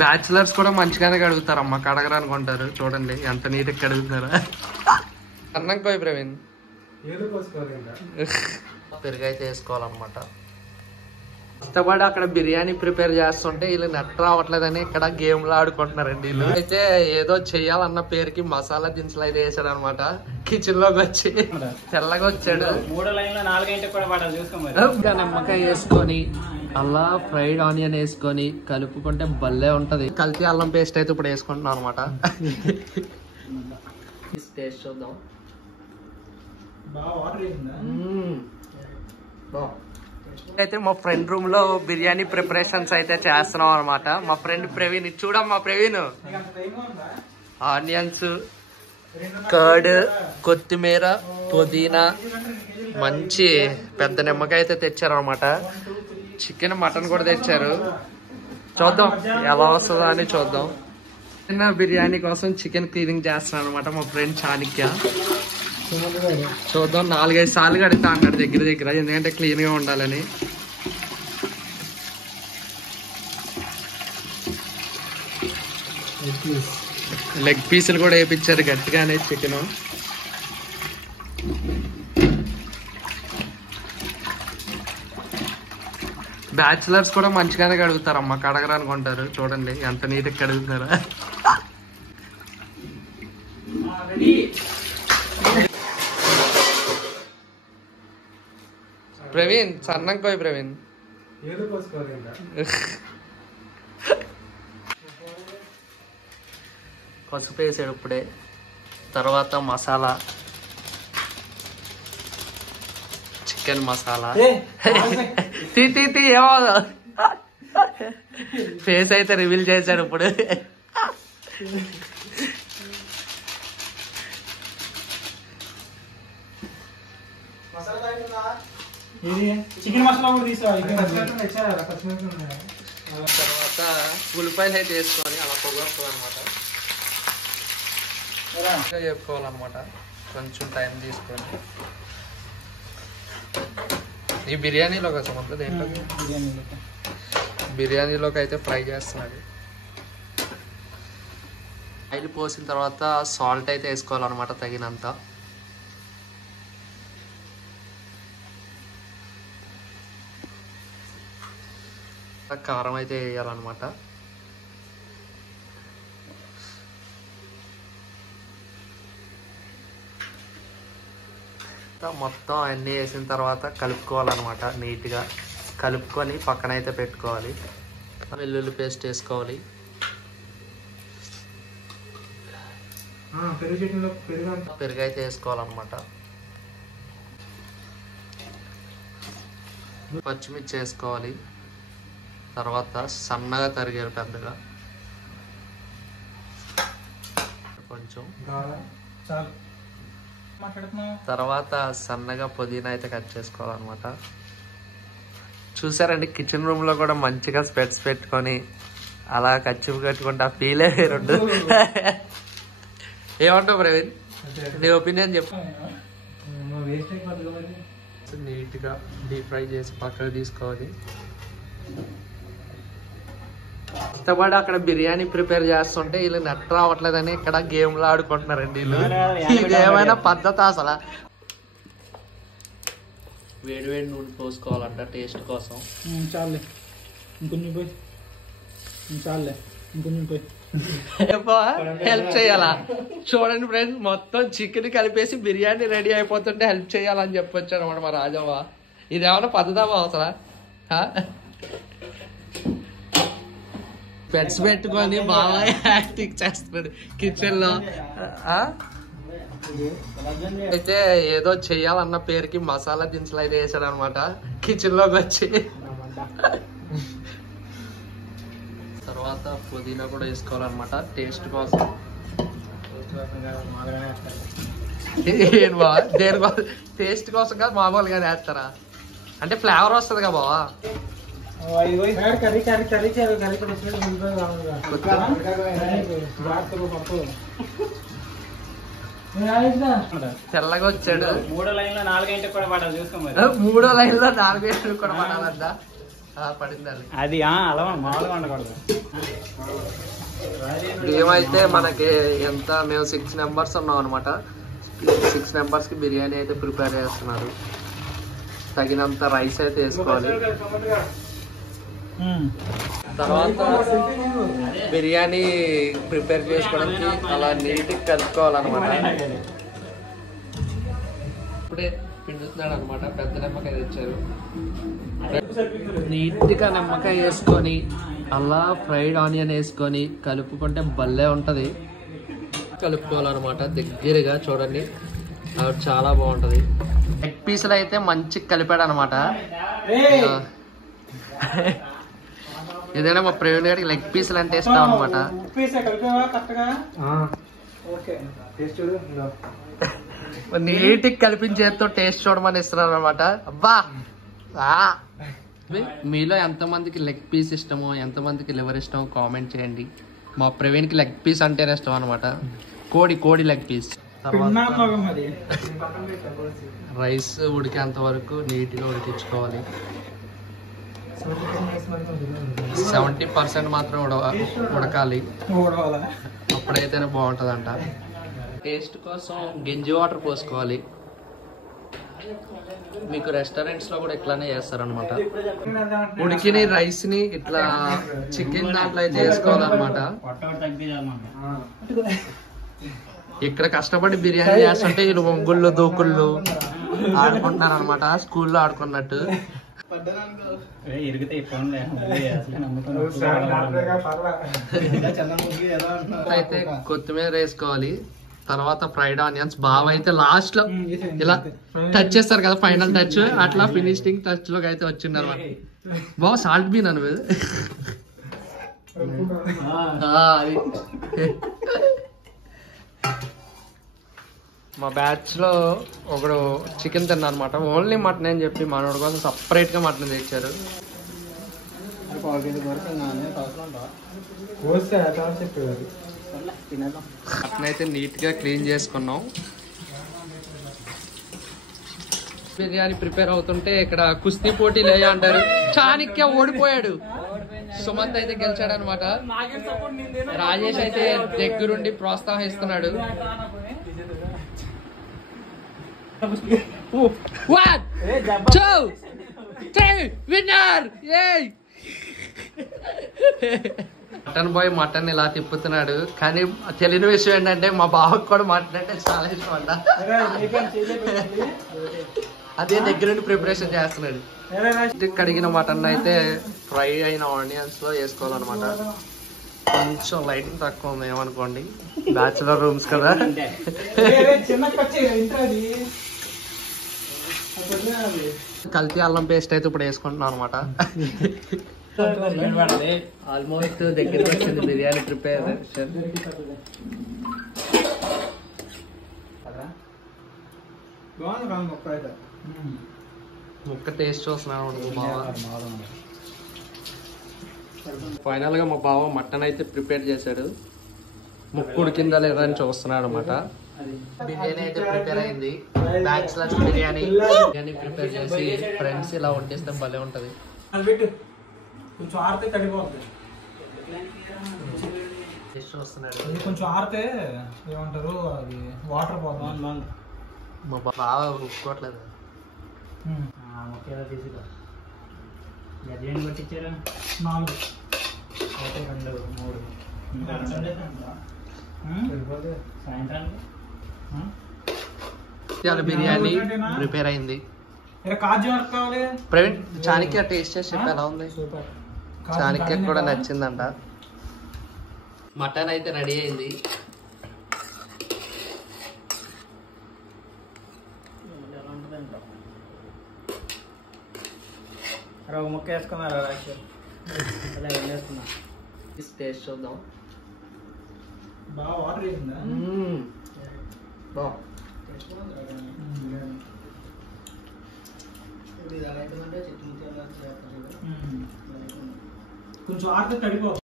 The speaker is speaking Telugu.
బ్యాచిలర్స్ కూడా మంచిగానే కడుగుతారమ్మా, కడగరా అనుకుంటారు. చూడండి ఎంత నీట్గా కడుగుతారా. అన్నం కోయి ప్రవీణ్, పెరుగైతే వేసుకోవాలన్నమాట. కష్టపడి అక్కడ బిర్యానీ ప్రిపేర్ చేస్తుంటే వీళ్ళు నెట్ రావట్లేదని ఇక్కడ గేమ్లు ఆడుకుంటున్నారండి. వీళ్ళు అయితే ఏదో చెయ్యాలన్న పేరుకి మసాలా దినుసులు అయితే వేసాడు అనమాట. కిచెన్ లోకి వచ్చి తెల్లగా వచ్చాడు. నిమ్మకాయ వేసుకొని అలా ఫ్రైడ్ ఆనియన్ వేసుకొని కలుపుకుంటే భలే ఉంటది. కల్తీ అల్లం పేస్ట్ అయితే ఇప్పుడు వేసుకుంటున్నాం అనమాట. టేస్ట్ చూద్దాం. అయితే మా ఫ్రెండ్ రూమ్ లో బిర్యానీ ప్రిపరేషన్స్ అయితే చేస్తున్నాం అనమాట. మా ఫ్రెండ్ ప్రవీణ్, చూడమ్మా ప్రవీణ్, ఆనియన్స్, కర్డ్, కొత్తిమీర, పుదీనా, మంచి పెద్ద నిమ్మకాయ అయితే తెచ్చారు అనమాట. చికెన్, మటన్ కూడా తెచ్చారు. చూద్దాం ఎలా వస్తుందో అని చూద్దాం. చిన్న బిర్యానీ కోసం చికెన్ క్లీనింగ్ చేస్తున్నాను అనమాట మా ఫ్రెండ్ చాణక్య. చూద్దాం, 4-5 సార్లు కడుగుతా అన్నాడు దగ్గర దగ్గర, ఎందుకంటే క్లీన్ గా ఉండాలని. లెగ్ పీసులు కూడా వేయించారు గట్టిగానే చికెన్. బ్యాచిలర్స్ కూడా మంచిగానే కడుగుతారమ్మా, కడగరా అనుకుంటారు. చూడండి ఎంత నీట్గా కడుగుతారా. ప్రవీణ్ సన్నం కోయి ప్రవీణ్. పసుపు వేసాడు ఇప్పుడే. తర్వాత మసాలా, చికెన్ మసాలా. తీ ఏమో ఫేస్ అయితే రివీల్ చేశాడు ఇప్పుడు. తర్వాత ఉల్లిపాయలు అయితే వేసుకొని అలా పొగొస్తుంది అనమాట. చెప్పుకోవాలన్నమాట కొంచెం టైం తీసుకొని. ఈ బిర్యానీలో కదా మొత్తం దేంట్లో బిర్యానీలోకి అయితే ఫ్రై చేస్తున్నాడు. ఆయిల్ పోసిన తర్వాత సాల్ట్ అయితే వేసుకోవాలన్నమాట తగినంత. కారం అయితే వేయాలన్నమాట. మొత్తం అన్నీ వేసిన తర్వాత కలుపుకోవాలన్నమాట. నీట్గా కలుపుకొని పక్కన అయితే పెట్టుకోవాలి. వెల్లుల్లి పేస్ట్ వేసుకోవాలి. పెరుగు అయితే వేసుకోవాలన్నమాట. పచ్చిమిర్చి వేసుకోవాలి. తర్వాత సన్నగా తరిగారు పెద్దగా కొంచెం. తర్వాత సన్నగా పుదీనా అయితే కట్ చేసుకోవాలన్నమాట. చూసారండి కిచెన్ రూమ్ లో కూడా మంచిగా స్పెట్స్ పెట్టుకొని అలా కచ్చిపు కట్టుకుంటా ఫీలే వేరుండు. ఏమంటావు ప్రవీణ్, నీ ఒపీనియన్ చెప్పు. నీట్ గా డీప్ ఫ్రై చేసి పక్కకు తీసుకోవాలి. కష్టపడి అక్కడ బిర్యానీ ప్రిపేర్ చేస్తుంటే వీళ్ళు నెట్ రావట్లేదని ఇక్కడ గేమ్లు ఆడుకుంటున్నారండి. వీళ్ళు ఇది ఏమైనా పద్ధతి అసలు. వేడి వేడి నూనె పోసుకోవాలంట టేస్ట్ కోసం. చాలే హెల్ప్ చేయాలా? చూడండి ఫ్రెండ్స్, మొత్తం చికెన్ కలిపేసి బిర్యానీ రెడీ అయిపోతుంటే హెల్ప్ చేయాలని చెప్పొచ్చాడు అనమాట మా రాజవ్వ. ఇదేమన్నా పద్ధతమ్మా అసలు? పెట్స్ పెట్టుకొని బాగా యాక్టింగ్ చేస్తున్నాడు కిచెన్ లో. అయితే ఏదో చెయ్యాలన్న పేరుకి మసాలా దినుసులు అయితే వేసాడు అనమాట కిచెన్ లోకి వచ్చి. తర్వాత పుదీనా కూడా వేసుకోవాలన్నమాట టేస్ట్ కోసం. దేని టేస్ట్ కోసం కాదు, మామూలుగానే వేస్తారా? అంటే ఫ్లేవర్ వస్తుంది కదా బావా. తెల్లగా వచ్చాడు. 3వ లైన్ లో 4 గంటలకు కూడా పడాలి. పడాలంట. పడింది అది. అలా మామూలుగా ఉండకూడదు. బియ్యం అయితే మనకి ఎంత, మేము 6 members ఉన్నాం అనమాట. 6 members కి బిర్యానీ అయితే ప్రిపేర్ చేస్తున్నారు. తగినంత రైస్ అయితే వేసుకోవాలి. తర్వాత బిర్యానీ ప్రిపేర్ చేసుకోవడానికి అలా నీట్గా కలుపుకోవాలన్నమాట. ఇప్పుడే పిండుతున్నాడు అనమాట. పెద్ద నిమ్మకాయ తెచ్చారు. నీట్గా నిమ్మకాయ వేసుకొని అలా ఫ్రైడ్ ఆనియన్ వేసుకొని కలుపుకుంటే భలే ఉంటుంది. కలుపుకోవాలన్నమాట దగ్గరగా. చూడండి అది చాలా బాగుంటుంది. లెగ్ పీసులు అయితే మంచిగా కలిపాడు అనమాట. ఏదైనా మా ప్రవీణ్ గారికి లెగ్ పీసులు అంటే ఇష్టం అనమాట. నీట్గా కలిపించేతో టేస్ట్ చూడమని ఇస్తున్నారు అనమాట. అబ్బా మీలో ఎంతమందికి లెగ్ పీస్ ఇష్టమో, ఎంతమందికి లివర్ ఇష్టమో కామెంట్ చేయండి. మా ప్రవీణ్కి లెగ్ పీస్ అంటేనే ఇష్టం అనమాట. కోడి లెగ్ పీస్. రైస్ ఉడికేంత వరకు నీట్గా ఉడికించుకోవాలి. 70% మాత్రం ఉడకాలి. అప్పుడైతేనే బాగుంటుందంట. టేస్ట్ కోసం గంజి వాటర్ పోసుకోవాలి. మీకు రెస్టారెంట్స్ లో కూడా ఇట్లానే చేస్తారనమాట. ఉడికిన రైస్ ని ఇట్లా చికెన్ దాంట్లో అయితే వేసుకోవాలన్నమాట. ఇక్కడ కష్టపడి బిర్యానీ చేస్తుంటే వీళ్ళు ఒంగుళ్ళు దూకుళ్ళు ఆడుకుంటున్నారు అనమాట. స్కూల్లో ఆడుకున్నట్టు. అయితే కొత్తిమీర వేసుకోవాలి. తర్వాత ఫ్రైడ్ ఆనియన్స్. బాగా అయితే లాస్ట్ లో ఇలా టచ్ చేస్తారు కదా, ఫైనల్ టచ్. అట్లా ఫినిషింగ్ టచ్ లోకి అయితే వచ్చింది అనమాట. బాగా సాల్ట్ బీన్ అని మా బ్యాచ్ లో ఒకడు చికెన్ తిన్నా అనమాట. ఓన్లీ మటన్ అని చెప్పి మనోడి కోసం సపరేట్ గా మటన్ తెచ్చారు. మటన్ అయితే నీట్ గా క్లీన్ చేసుకున్నాం. బిర్యానీ ప్రిపేర్ అవుతుంటే ఇక్కడ కుస్తీ పోటీలు అయ్యా అంటారు. చాణక్య ఓడిపోయాడు. సుమంత్ అయితే గెలిచాడు అనమాట. రాజేష్ అయితే దగ్గరుండి ప్రోత్సహిస్తున్నాడు. మటన్ బాయ్ మటన్ ఇలా తిప్పుతున్నాడు. కానీ తెలియని విషయం ఏంటంటే మా బావకు కూడా మటన్ అంటే చాలా ఇష్టం అంట. అదే దగ్గరుండి ప్రిపరేషన్ చేస్తున్నాడు. కడిగిన మటన్ అయితే ఫ్రై అయిన ఆనియన్స్ లో వేసుకోవాలన్నమాట. కొంచెం లైటింగ్ తక్కువ ఉంది ఏమనుకోండి, బ్యాచులర్ రూమ్స్ కదా. కల్తీ అల్లం పేస్ట్ అయితే ఇప్పుడు వేసుకుంటున్నాం అనమాట. ఆల్మోస్ట్ దగ్గరికి వచ్చింది బిర్యానీ ప్రిపేర్. ముక్క టేస్ట్ చూస్తున్నాను మా బావ. ఫైనల్ గా మా బావ మటన్ అయితే ప్రిపేర్ చేశాడు. ముక్కు ఉడికిందా లేదా అని చూస్తున్నాడు అనమాట. బిర్యానీ అయితే ప్రిపేర్ అయింది. బ్యాచిలర్స్ బిర్యానీ ప్రిపేర్ చేసి ఫ్రెండ్స్ ఇలా వండిస్తే భలే ఉంటది. కొంచెం ఆరితే తడిపోతుంది. కొంచెం ఆరితే ఏమంటారు, అది వాటర్ పోతుంది. మా బావ ఉప్పుకోవట్లేదు. ఒకేలా తీసుకురా. ఎన్ని పట్టించారు? 4 2 3 సాయంత్రానికి బిర్యానీ ప్రిపేర్ అయింది. ప్రవీణ్ చాణక్య టేస్ట్ చేసి చెప్పి ఎలా ఉంది? చాణక్య కూడా నచ్చిందంట. మటన్ అయితే రెడీ అయింది. ముక్క వేసుకున్నారా? టేస్ట్ చూద్దాం. బాగా వాటర్ వేసిందా? కొంచెం ఆడితే తడిపో.